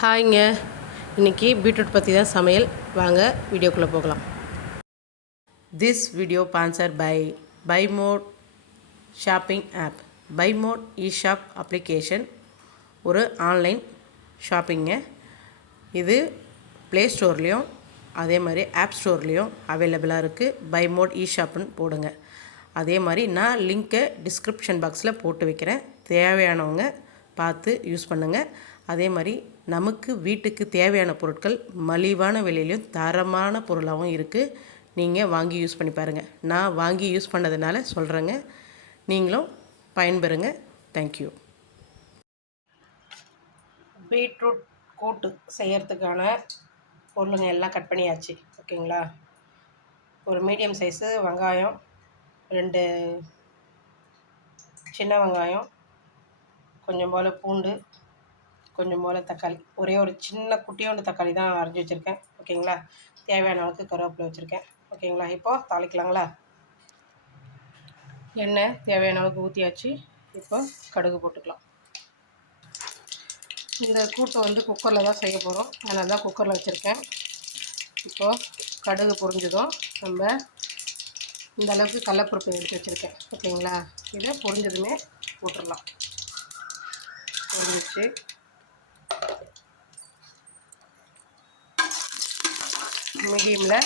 ஹாய்ங்க. இன்னைக்கு பீட்ரூட் பற்றி தான் சமையல். வாங்க வீடியோக்குள்ளே போகலாம். This video sponsor by by mode shopping app by mode E shop application ஒரு ஆன்லைன் ஷாப்பிங்க இது ப்ளே ஸ்டோர்லேயும் அதே மாதிரி ஆப் ஸ்டோர்லேயும் அவைலபிளாக இருக்குது பை மோட் இ ஷாப்னு போடுங்க. அதே மாதிரி நான் லிங்க்கை டிஸ்கிரிப்ஷன் பாக்ஸில் போட்டு வைக்கிறேன். தேவையானவங்க பார்த்து யூஸ் பண்ணுங்கள் அதே மாதிரி நமக்கு வீட்டுக்கு தேவையான பொருட்கள் மலிவான விலையிலையும் தரமான பொருளாகவும் இருக்குது நீங்கள் வாங்கி யூஸ் பண்ணி பாருங்கள் நான் வாங்கி யூஸ் பண்ணதுனால சொல்கிறேங்க நீங்களும் பயன்பெறுங்க. தேங்க்யூ பீட்ரூட் கூட்டு செய்கிறதுக்கான பொருளுங்க எல்லாம் கட் பண்ணியாச்சு. ஓகேங்களா? ஒரு மீடியம் சைஸு வெங்காயம் ரெண்டு சின்ன வெங்காயம் கொஞ்சம் போல் பூண்டு கொஞ்சம் போல் தக்காளி. ஒரே ஒரு சின்ன குட்டியோண்டு தக்காளி தான் அரைஞ்சி வச்சுருக்கேன். ஓகேங்களா? தேவையான அளவுக்கு கருவேப்பிலை வச்சுருக்கேன். ஓகேங்களா? இப்போது தாளிக்கலாங்களா? எண்ணெய் தேவையான அளவுக்கு ஊற்றியாச்சு இப்போ கடுகு போட்டுக்கலாம். இந்த கூட்டை வந்து குக்கரில் தான் செய்ய போகிறோம் அதனால தான் குக்கரில் வச்சுருக்கேன். இப்போது கடுகு பொரிஞ்சதும் நம்ம இந்த அளவுக்கு கடலப்பருப்பு எடுத்து வச்சுருக்கேன். ஓகேங்களா? இதை பொரிஞ்சதுமே போட்டுடலாம். பொரிஞ்சிச்சு மீடியமில்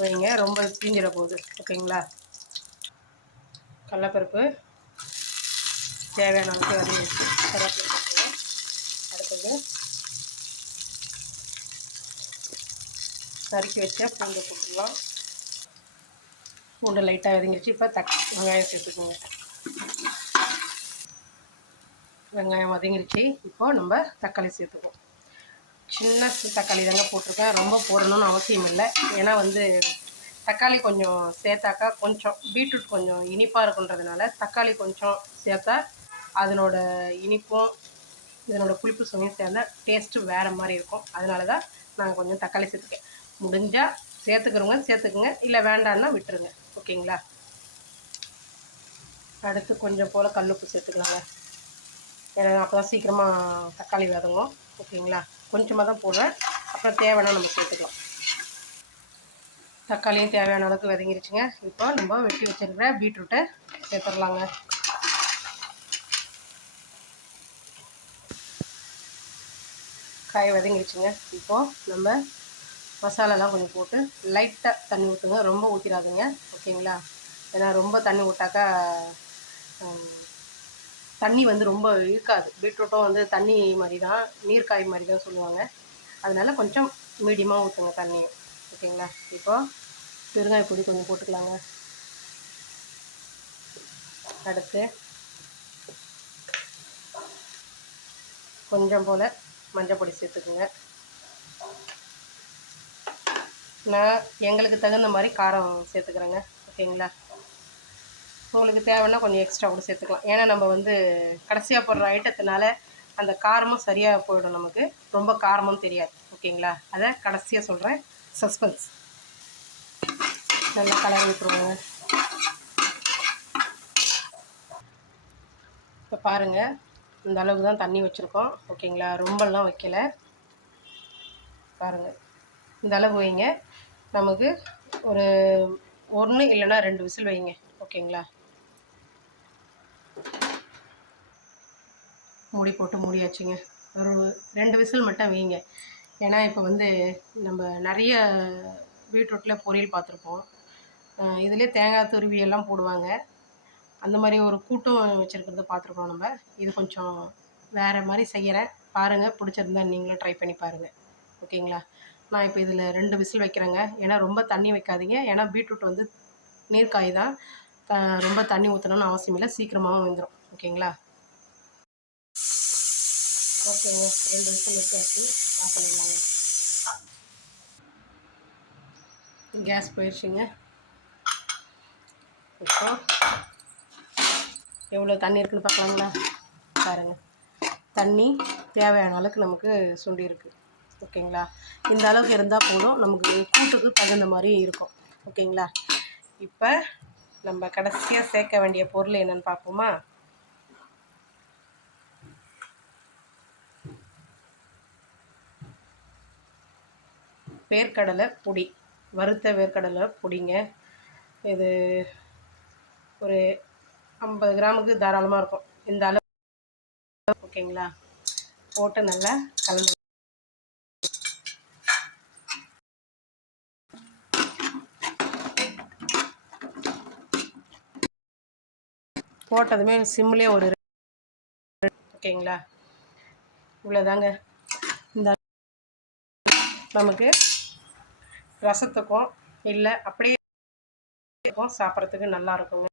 வைங்க. ரொம்ப பிஞ்சிட போகுது. ஓகேங்களா? கடலப்பருப்பு தேவையான அளவுக்கு வரைய வச்சு கருவேப்பிலை அடுத்தது நறுக்கி வச்ச பூண்டு போட்டுடலாம் பூண்டு லைட்டாக வதங்கிடுச்சு இப்போ தக் வெங்காயம் சேர்த்துக்கோங்க. வெங்காயம் வதங்கிடுச்சு இப்போது நம்ம தக்காளி சேர்த்துக்குவோம் சின்ன தக்காளி தாங்க போட்டிருக்கேன். ரொம்ப போடணும்னு அவசியம் இல்லை. ஏன்னா வந்து தக்காளி கொஞ்சம் சேர்த்தாக்கா கொஞ்சம் பீட்ரூட் கொஞ்சம் இனிப்பாக இருக்குன்றதுனால தக்காளி கொஞ்சம் சேர்த்தா அதனோட இனிப்பும் இதனோட புளிப்பு சுவையும் சேர்ந்தா டேஸ்ட்டு வேறு மாதிரி இருக்கும். அதனால தான் நான் கொஞ்சம் தக்காளி சேர்த்துக்கேன். முடிஞ்சால் சேர்த்துக்கிறவங்க சேர்த்துக்குங்க. இல்லை வேண்டான்னா விட்டுருங்க. ஓகேங்களா? அடுத்து கொஞ்சம் போல் கல்லுப்பு சேர்த்துக்கலாங்க. ஏன்னா அப்போ தான் சீக்கிரமாக தக்காளி வதங்கும். ஓகேங்களா? கொஞ்சமாக தான் போடுறேன். அப்புறம் தேவைன்னா நம்ம சேர்த்துக்கலாம். தக்காளியும் தேவையான அளவுக்கு விதங்கிருச்சுங்க. இப்போ நம்ம வெட்டி வச்சிருக்கிற பீட்ரூட்டை சேர்த்துடலாங்க. காய் விதங்கிருச்சுங்க. இப்போது நம்ம மசாலாலாம் கொஞ்சம் போட்டு லைட்டாக தண்ணி ஊற்றுங்க ரொம்ப ஊற்றிடாதுங்க ஓகேங்களா? ஏன்னா ரொம்ப தண்ணி விட்டாக்கா தண்ணி வந்து ரொம்ப இருக்காது. பீட்ரூட்டும் வந்து தண்ணி மாதிரி தான் நீர்க்காய் மாதிரி தான் சொல்லுவாங்க. அதனால் கொஞ்சம் மீடியமாக ஊற்றுங்க தண்ணி ஓகேங்களா? இப்போ பெருங்காய பொடி கொஞ்சம் போட்டுக்கலாங்க. அடுத்து கொஞ்சம் போல் மஞ்சள் பொடி சேர்த்துக்குங்க. நான் எங்களுக்கு தகுந்த மாதிரி காரம் சேர்த்துக்கிறேங்க. ஓகேங்களா? உங்களுக்கு தேவைன்னா கொஞ்சம் எக்ஸ்ட்ரா கூட சேர்த்துக்கலாம். ஏன்னா நம்ம வந்து கடைசியாக போடுற ஐட்டத்தினால அந்த காரமும் சரியாக போயிடும் நமக்கு. ரொம்ப காரமும் தெரியாது. ஓகேங்களா? அதை கடைசியாக சொல்கிறேன் சஸ்பென்ஸ் நல்லா கலர் விட்டுருவோங்க. இப்போ பாருங்கள் இந்த அளவுக்கு தான் தண்ணி வச்சுருக்கோம். ஓகேங்களா? ரொம்பலாம் வைக்கல. பாருங்கள் இந்த அளவு வைங்க. நமக்கு ஒரு ஒன்று இல்லைன்னா ரெண்டு விசில் வைங்க. ஓகேங்களா? மூடி போட்டு மூடியாச்சுங்க. ஒரு ரெண்டு விசில் மட்டும் வீங்க. ஏன்னா இப்போ வந்து நம்ம நிறைய பீட்ரூட்டில் பொரியல் பார்த்துருப்போம். இதிலே தேங்காய் துருவி எல்லாம் போடுவாங்க. அந்த மாதிரி ஒரு கூட்டம் வச்சுருக்கிறத பார்த்துருக்கோம் நம்ம. இது கொஞ்சம் வேறு மாதிரி செய்கிறேன் பாருங்கள் பிடிச்சிருந்தா நீங்களும் ட்ரை பண்ணி பாருங்கள் ஓகேங்களா? நான் இப்போ இதில் ரெண்டு விசில் வைக்கிறேங்க. ஏன்னா ரொம்ப தண்ணி வைக்காதீங்க. ஏன்னா பீட்ரூட் வந்து நீர்க்காய் தான். ரொம்ப தண்ணி ஊற்றணும்னு அவசியம் இல்லை. சீக்கிரமாகவும் வந்துடும் ஓகேங்களா? ஓகேங்க ரெண்டு நிமிஷம் வச்சாச்சு ஆஃப் கேஸ் போயிடுச்சுங்க இப்போ எவ்வளோ தண்ணி இருக்குன்னு பார்க்கலாங்களா? பாருங்கள் தண்ணி தேவையான அளவுக்கு நமக்கு சுண்டி இருக்குது ஓகேங்களா? இந்த அளவுக்கு இருந்தால் போதும். நமக்கு கூட்டுக்கு தகுந்த மாதிரி இருக்கும். ஓகேங்களா? இப்போ நம்ம கடைசியாக சேர்க்க வேண்டிய பொருள் என்னென்னு பார்ப்போமா? வேர்க்கடலை பொடி வறுத்த வேர்க்கடலை பொடிங்க. இது ஒரு ஐம்பது கிராமுக்கு தாராளமாக இருக்கும். இந்த அளவு ஓகேங்களா? போட்டு நல்லா கலந்து போட்டதுமே சிம்லேயே ஒரு ஓகேங்களா? இவ்வளோதாங்க இந்த நமக்கு ரசத்துக்கும் இல்லை அப்படியே சாப்பிட்றதுக்கு நல்லா இருக்குங்க.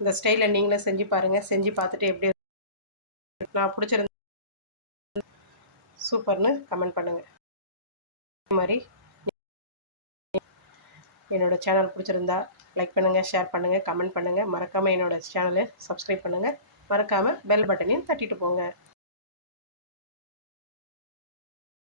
இந்த ஸ்டைலில் நீங்களும் செஞ்சு பாருங்கள் செஞ்சு பார்த்துட்டு எப்படி நான் பிடிச்சிருந்த சூப்பர்னு கமெண்ட் பண்ணுங்கள் அதே மாதிரி என்னோடய சேனல் பிடிச்சிருந்தா லைக் பண்ணுங்கள் ஷேர் பண்ணுங்கள் கமெண்ட் பண்ணுங்கள் மறக்காமல் என்னோட சேனலை சப்ஸ்கிரைப் பண்ணுங்கள் மறக்காமல் பெல் பட்டனையும் தட்டிட்டு போங்க.